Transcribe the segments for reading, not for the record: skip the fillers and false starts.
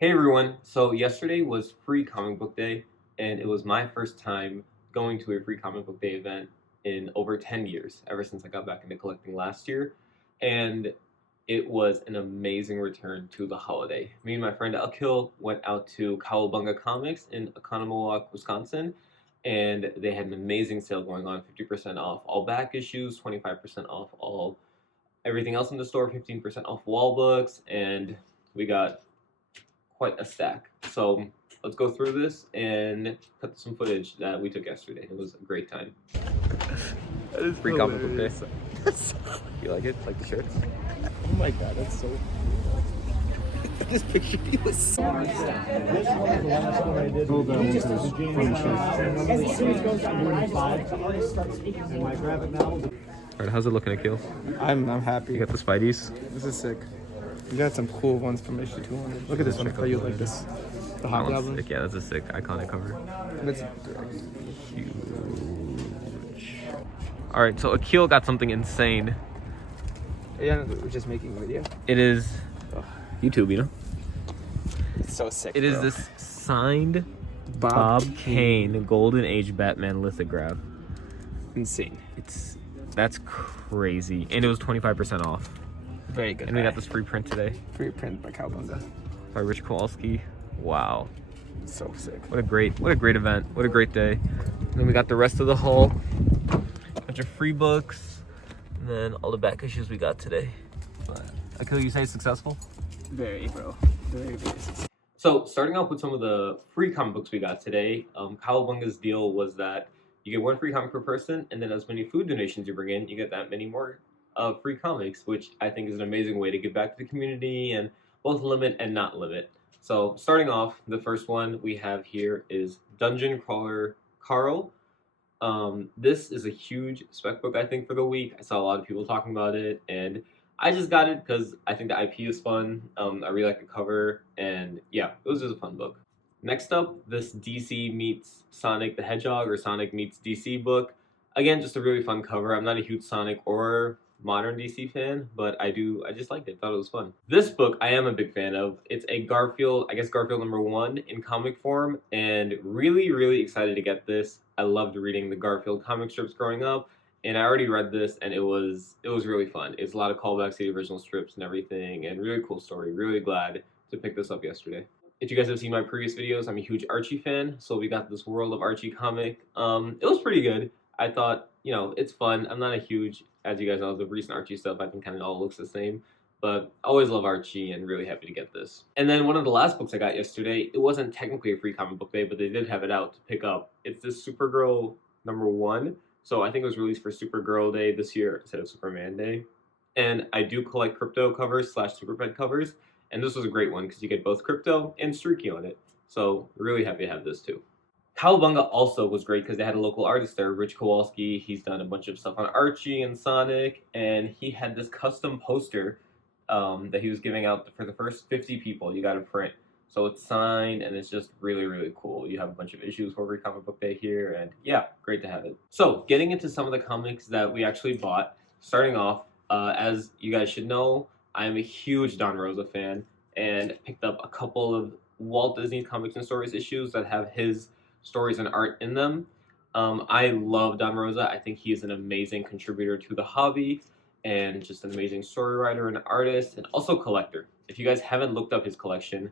Hey everyone! So yesterday was free comic book day, and it was my first time going to a free comic book day event in over 10 years, ever since I got back into collecting last year. And it was an amazing return to the holiday. Me and my friend Akil went out to Kowabunga Comics in Oconomowoc, Wisconsin, and they had an amazing sale going on, 50% off all back issues, 25% off all everything else in the store, 15% off wall books, and we got quite a stack. So let's go through this and cut some footage that we took yesterday. It was a great time. That is Free comic book day. You like it? Like the shirts? Oh my god, that's so cool. This picture was so Alright, how's it looking, Akil? I'm happy. You got the Spideys? This is sick. You got some cool ones from issue 200. Look at this one. How you like this? The Hobgoblin. Sick. Yeah, that's a sick, iconic cover. That's Huge. Alright, so Akil got something insane. yeah, we're just making a video. It is YouTube, you know? It's so sick. It is this signed Bob Kane Golden Age Batman lithograph. Insane. That's crazy. And it was 25% off. Very good. And we got this free print today. free print by Kowabunga. By Rich Kowalski. Wow. So sick. What a great event. What a great day. And then we got the rest of the haul. A bunch of free books. And then all the back issues we got today. But Akil, you say it's successful? Very, bro. Very, very successful. So Starting off with some of the free comic books we got today, Kowabunga's deal was that you get one free comic per person, and then as many food donations you bring in, you get that many more free comics, which I think is an amazing way to give back to the community and both limit and not limit. So starting off, the first one we have here is Dungeon Crawler Carl. This is a huge spec book, I think, for the week. I saw a lot of people talking about it, and I just got it because I think the IP is fun. I really like the cover, and yeah, it was just a fun book. Next up, this DC meets Sonic the Hedgehog, or Sonic meets DC book. Again, just a really fun cover. I'm not a huge Sonic or modern DC fan, but I just liked it. Thought it was fun. This book I am a big fan of. It's a Garfield, I guess Garfield #1 in comic form, and really excited to get this. I loved reading the Garfield comic strips growing up, and I already read this, and it was really fun. It's a lot of callbacks to the original strips and everything, and really cool story. Really glad to pick this up yesterday. If you guys have seen my previous videos, I'm a huge Archie fan, so we got this World of Archie comic. It was pretty good. I thought, it's fun. I'm not a huge, as you guys know, the recent Archie stuff, I think kind of all looks the same. But I always love Archie and really happy to get this. And then one of the last books I got yesterday, it wasn't technically a free comic book day, but they did have it out to pick up. It's this Supergirl #1. So I think it was released for Supergirl Day this year instead of Superman Day. And I do collect crypto covers / Superpet covers. And this was a great one because you get both crypto and streaky on it. So really happy to have this too. Kowabunga also was great because they had a local artist there, Rich Kowalski. He's done a bunch of stuff on Archie and Sonic, and he had this custom poster that he was giving out for the first 50 people. You got to print. So it's signed, and it's just really cool. You have a bunch of issues for every comic book day here, and yeah, great to have it. So getting into some of the comics that we actually bought, starting off, as you guys should know, I'm a huge Don Rosa fan, and picked up a couple of Walt Disney Comics and Stories issues that have his stories and art in them. I love Don Rosa. I think he is an amazing contributor to the hobby, and just an amazing story writer and artist, and also collector. If you guys haven't looked up his collection,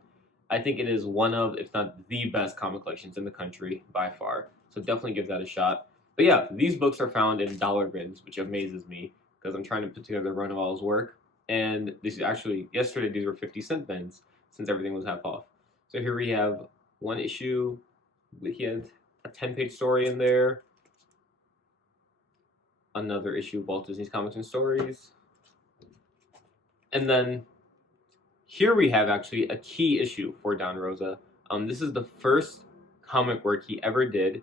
I think it is one of, if not the best comic collections in the country by far. So definitely give that a shot. But yeah, these books are found in dollar bins, which amazes me because I'm trying to put together a run of all his work. And this is actually, yesterday these were 50-cent bins since everything was half off. So here we have one issue. He had a 10-page story in there. Another issue of Walt Disney's Comics and Stories. And then here we have actually a key issue for Don Rosa. This is the first comic work he ever did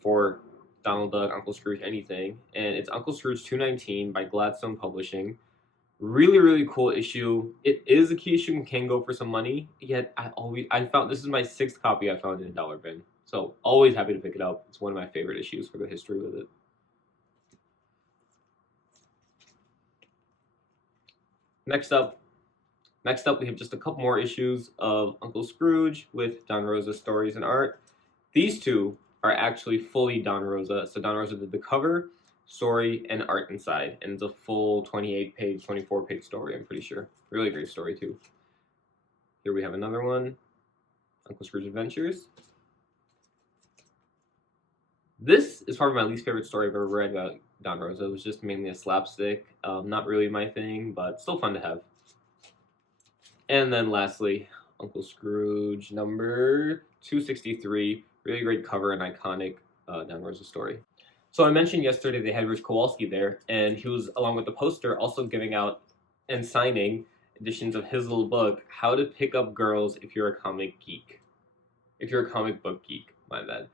for Donald Duck, Uncle Scrooge, anything. And it's Uncle Scrooge 219 by Gladstone Publishing. Really cool issue. It is a key issue and can go for some money. Yet I found, this is my 6th copy I found in a dollar bin. So always happy to pick it up. It's one of my favorite issues for the history with it. Next up, Next up, we have just a couple more issues of Uncle Scrooge with Don Rosa stories and art. These two are actually fully Don Rosa. So Don Rosa did the cover, story, and art inside. And it's a full 28-page, 24-page story, I'm pretty sure. Really great story, too. Here we have another one, Uncle Scrooge Adventures. This is probably my least favorite story I've ever read about Don Rosa. It was just mainly a slapstick. Not really my thing, but still fun to have. And then lastly, Uncle Scrooge number 263. Really great cover and iconic Don Rosa story. So I mentioned yesterday they had Rich Kowalski there, and he was, along with the poster, also giving out and signing editions of his little book, How to Pick Up Girls If You're a Comic Geek. If you're a comic book geek, my bad.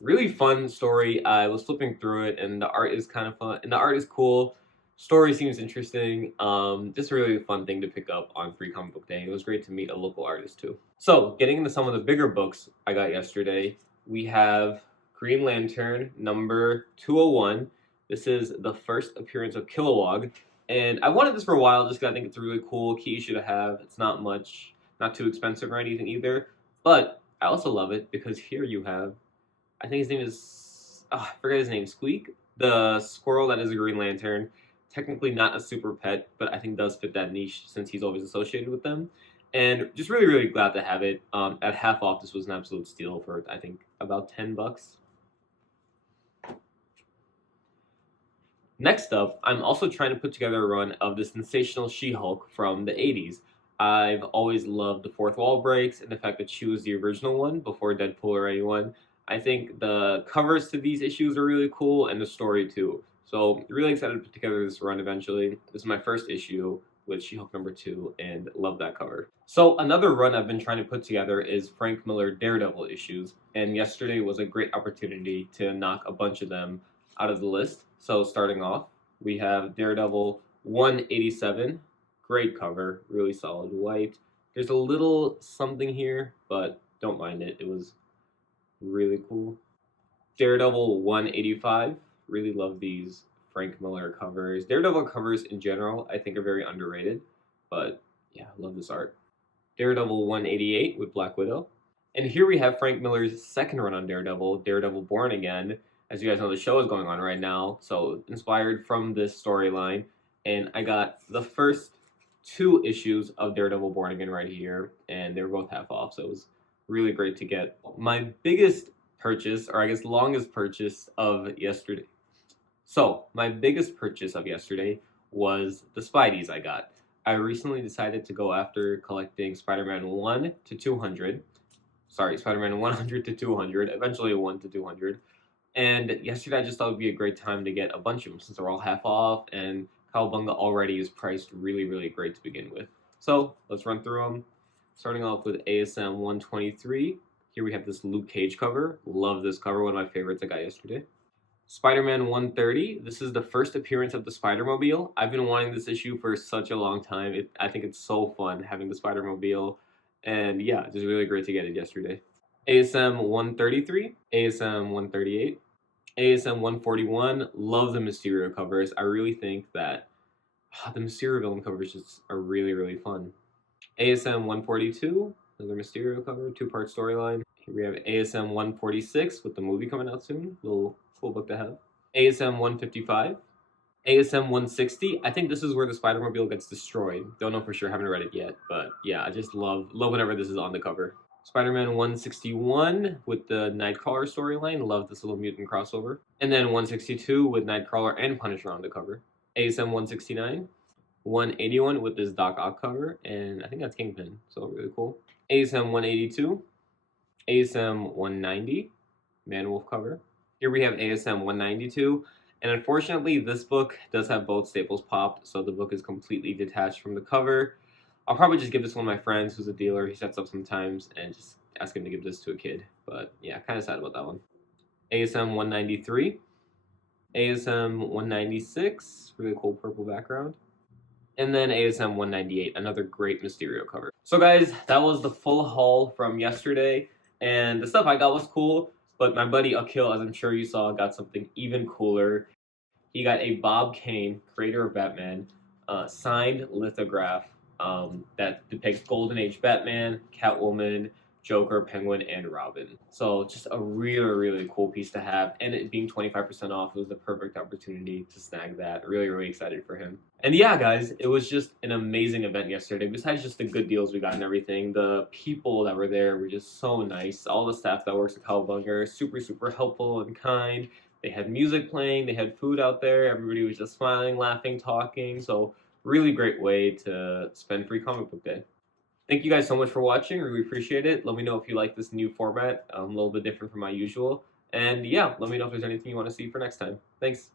Really fun story. I was flipping through it, and the art is kind of fun, and the art is cool. Story seems interesting. Just a really fun thing to pick up on Free Comic Book Day. It was great to meet a local artist too. So, getting into some of the bigger books I got yesterday, we have Green Lantern number 201. This is the first appearance of Kilowog, and I wanted this for a while just because I think it's a really cool key issue to have. It's not much, not too expensive or anything either, but I also love it because here you have, I think his name is, I forget his name, Squeak? The squirrel that is a Green Lantern. Technically not a super pet, but I think does fit that niche since he's always associated with them. And just really, really glad to have it. At half off, this was an absolute steal for, I think, about $10. Next up, I'm also trying to put together a run of the sensational She-Hulk from the 80s. I've always loved the fourth wall breaks and the fact that she was the original one before Deadpool or anyone. I think the covers to these issues are really cool and the story too. So really excited to put together this run eventually. This is my first issue with She-Hulk number 2 and love that cover. So another run I've been trying to put together is Frank Miller Daredevil issues, and yesterday was a great opportunity to knock a bunch of them out of the list. So starting off, we have Daredevil 187. Great cover, really solid white. There's a little something here, but don't mind it. It was really cool. Daredevil 185. Really love these Frank Miller covers. Daredevil covers in general, I think, are very underrated, but yeah, love this art. Daredevil 188 with Black Widow. And here we have Frank Miller's second run on Daredevil, Daredevil Born Again. As you guys know, the show is going on right now, so inspired from this storyline. And I got the first 2 issues of Daredevil Born Again right here, and they were both half off, so it was really great to get. My biggest purchase, or I guess longest purchase of yesterday. So, my biggest purchase of yesterday was the Spideys I got. I recently decided to go after collecting Spider-Man 1 to 200. Sorry, Spider-Man 100 to 200, eventually 1 to 200. And yesterday I just thought it would be a great time to get a bunch of them since they're all half off and Kowabunga already is priced really, really great to begin with. So, let's run through them. Starting off with ASM 123. Here we have this Luke Cage cover. Love this cover, one of my favorites I got yesterday. Spider-Man 130. This is the first appearance of the Spider-Mobile. I've been wanting this issue for such a long time. I think it's so fun having the Spider-Mobile. And yeah, just really great to get it yesterday. ASM 133, ASM 138, ASM 141. Love the Mysterio covers. I really think that the Mysterio villain covers just are really, really fun. ASM 142, another Mysterio cover, 2-part storyline. Here we have ASM 146 with the movie coming out soon. Little cool book to have. ASM 155. ASM 160. I think this is where the Spider-Mobile gets destroyed. Don't know for sure, haven't read it yet. But yeah, I just love whenever this is on the cover. Spider-Man 161 with the Nightcrawler storyline. Love this little mutant crossover. And then 162 with Nightcrawler and Punisher on the cover. ASM 169. 181 with this Doc Ock cover, and I think that's Kingpin, so really cool. ASM 182, ASM 190, Man-Wolf cover. Here we have ASM 192, and unfortunately this book does have both staples popped, so the book is completely detached from the cover. I'll probably just give this one to my friend who's a dealer. He sets up sometimes, and just ask him to give this to a kid, but yeah, kind of sad about that one. ASM 193, ASM 196, really cool purple background. And then ASM 198, another great Mysterio cover. So guys, that was the full haul from yesterday, and the stuff I got was cool, but my buddy Akil, as I'm sure you saw, got something even cooler. He got a Bob Kane, creator of Batman, signed lithograph that depicts Golden Age Batman, Catwoman, Joker, Penguin, and Robin. So just a really, really cool piece to have. And it being 25% off, it was the perfect opportunity to snag that. Really, really excited for him. And yeah, guys, it was just an amazing event yesterday. Besides just the good deals we got and everything, the people that were there were just so nice. All the staff that works at Kowabunga are super, super helpful and kind. They had music playing, they had food out there. Everybody was just smiling, laughing, talking. So really great way to spend free comic book day. Thank you guys so much for watching. Really appreciate it. Let me know if you like this new format, a little bit different from my usual. And yeah, let me know if there's anything you want to see for next time. Thanks.